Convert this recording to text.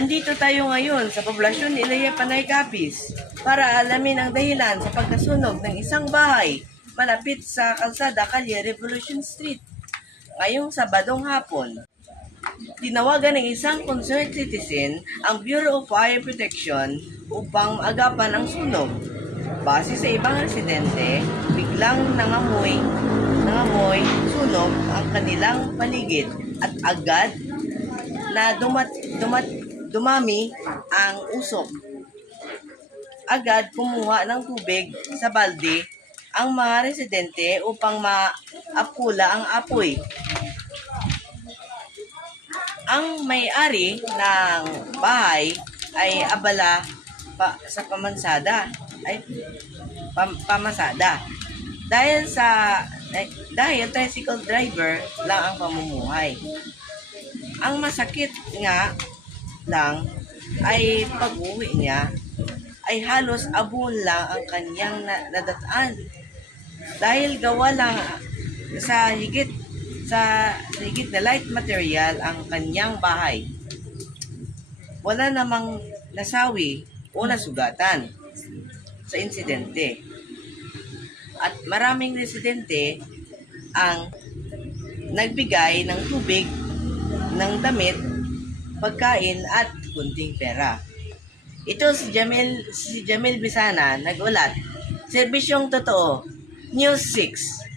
Andito tayo ngayon sa poblasyon ni Ilaya Panay Capiz para alamin ang dahilan sa pagkasunog ng isang bahay malapit sa kalsada Kalye Revolution Street ngayong Sabadong hapon. Tinawagan ng isang concerned citizen ang Bureau of Fire Protection upang maagapan ang sunog. Base sa ibang residente, biglang nangamoy sunog ang kanilang paligid at agad na dumami ang usok. Agad kumuha ng tubig sa balde ang mga residente upang maapula ang apoy. Ang may-ari ng bahay ay abala sa pamasada. Dahil tricycle driver lang ang pamumuhay. Ang masakit nga lang ay pag-uwi niya ay halos abon lang ang kanyang nadataan. Dahil gawa lang sa higit na light material ang kanyang bahay. Wala namang nasawi o nasugatan sa insidente. At maraming residente ang nagbigay ng tubig, ng damit, pagkain at kunting pera. Ito si Jamil Bisana, nag-ulat. Serbisyong totoo, News 6.